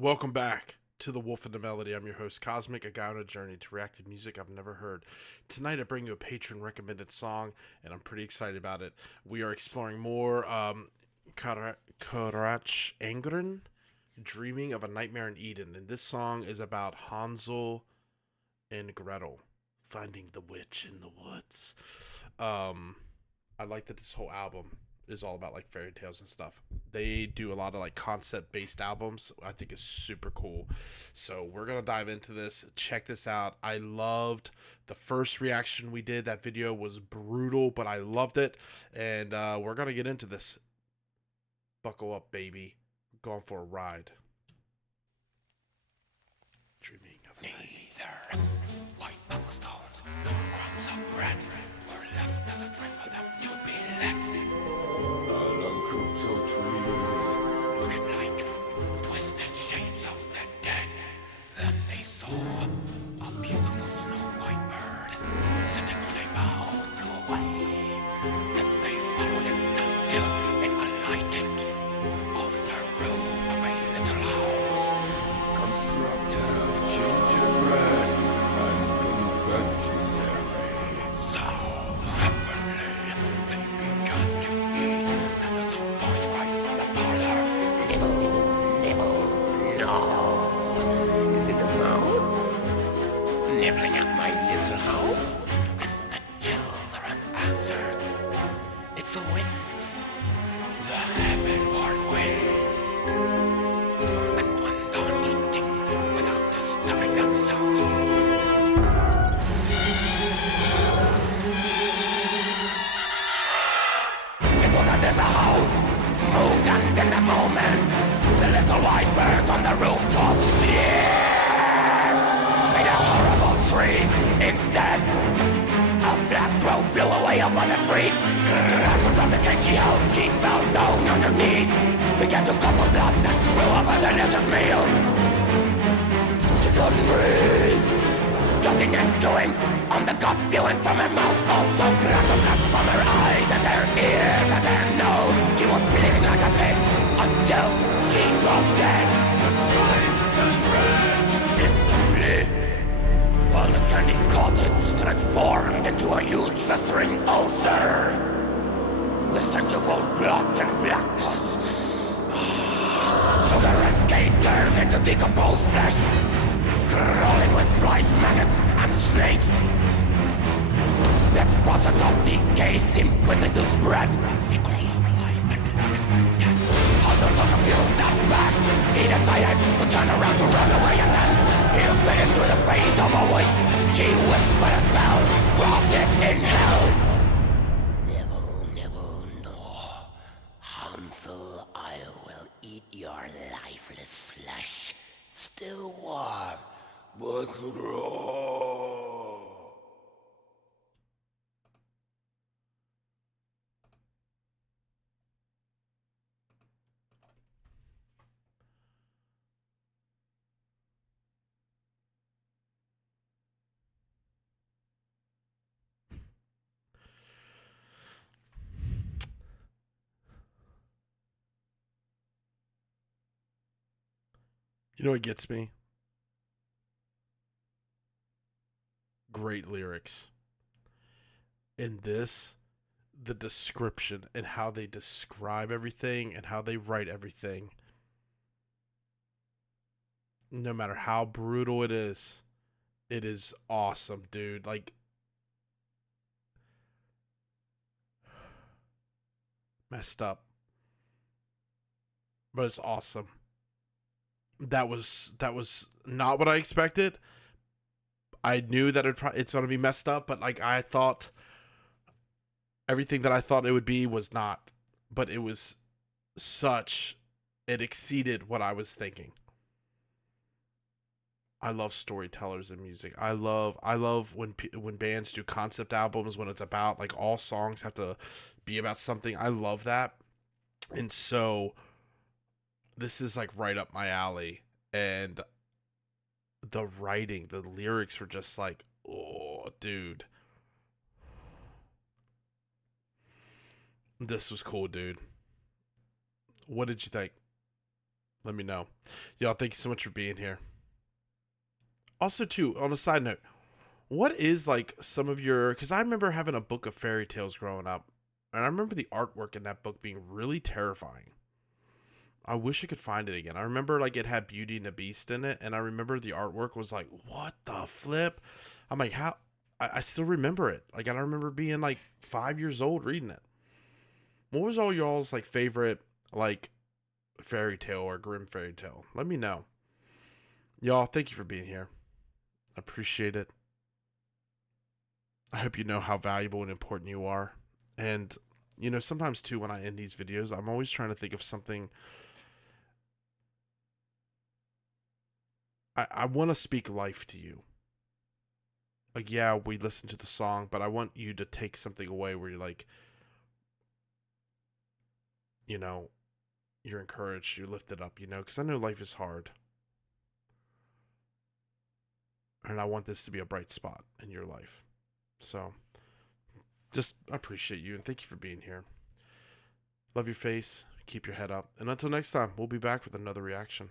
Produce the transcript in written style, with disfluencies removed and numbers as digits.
Welcome back to The Wolf and the Melody. I'm your host, Cosmic, a guy on a journey to reactive music I've never heard. Tonight I bring you a patron recommended song, and I'm pretty excited about it. We are exploring more CARACH ANGREN, Dreaming of a Nightmare in Eden. And this song is about Hansel and Gretel finding the witch in the woods. I like that this whole album is all about like fairy tales and stuff. They do a lot of like concept based albums. I think is super cool. So we're gonna dive into this. Check this out. I loved the first reaction we did. That video was brutal, but I loved it. And we're gonna get into this. Buckle up, baby. Going for a ride. Dreaming of a night. Neither white bubble stones nor crumbs of bread were left as a trace for them to be let. Along crucial trees, looking like twisted shapes of the dead. Then they saw a beautiful snow white bird sitting on a bough and flew away. And they followed it until it alighted on the roof of a little house, constructed of gingerbread and confectionery. So heavenly they began to eat. Then a soft voice cried from the parlor, "Nibble, nibble, no." Is it a mouse nibbling at my little house? And the children answered, "It's the wind, the heavenward wind." And went on eating without disturbing themselves. It was as if the house moved, and in a moment the little white bird on the rooftop made a horrible shriek. Instead, a black crow flew away over the trees. Rattled from the cake she held, she fell down on her knees, began to cough up blood and threw up a delicious meal. She couldn't breathe, choking and chewing on the gut spewing from her mouth. Also crackled blood from her eyes and her ears and her nose. She was bleeding like a pig until she dropped dead. Instantly, while the candy cottage transformed into a huge festering ulcer. The stench of old blood and black pus, sugar and cake turned into decomposed flesh, crawling with flies, maggots, and snakes. This process of decay seemed quickly to spread. He crawled over life and left it for dead. Hansel took a few steps back. He decided to turn around to run away, and then he looked straight into the face of a witch. She whispered a spell, crafted in hell. Nibble, nibble, no. Hansel, I will eat your lifeless flesh, still warm, but raw. You know what gets me? Great lyrics. In this, the description and how they describe everything and how they write everything, no matter how brutal it is awesome, dude. Like, messed up, but it's awesome. That was not what I expected. I knew that it's gonna be messed up, but like I thought everything that I thought it would be was not. But it was such it exceeded what I was thinking. I love storytellers in music. I love when bands do concept albums when it's about like all songs have to be about something. I love that. And so this is like right up my alley, and the writing, the lyrics were just like, oh, dude. This was cool, dude. What did you think? Let me know. Y'all, thank you so much for being here. Also, too, on a side note, what is like some of your, because I remember having a book of fairy tales growing up, and I remember the artwork in that book being really terrifying. I wish I could find it again. I remember like it had Beauty and the Beast in it, and I remember the artwork was like, what the flip? I'm like, how? I still remember it. Like, I remember being like 5 years old reading it. What was all y'all's like favorite like fairy tale or grim fairy tale? Let me know. Y'all, thank you for being here. I appreciate it. I hope you know how valuable and important you are. And, you know, sometimes too, when I end these videos, I'm always trying to think of something. I want to speak life to you. Like, yeah, we listen to the song, but I want you to take something away where you're like, you know, you're encouraged, you're lifted up, you know, because I know life is hard. And I want this to be a bright spot in your life. So, just appreciate you and thank you for being here. Love your face. Keep your head up. And until next time, we'll be back with another reaction.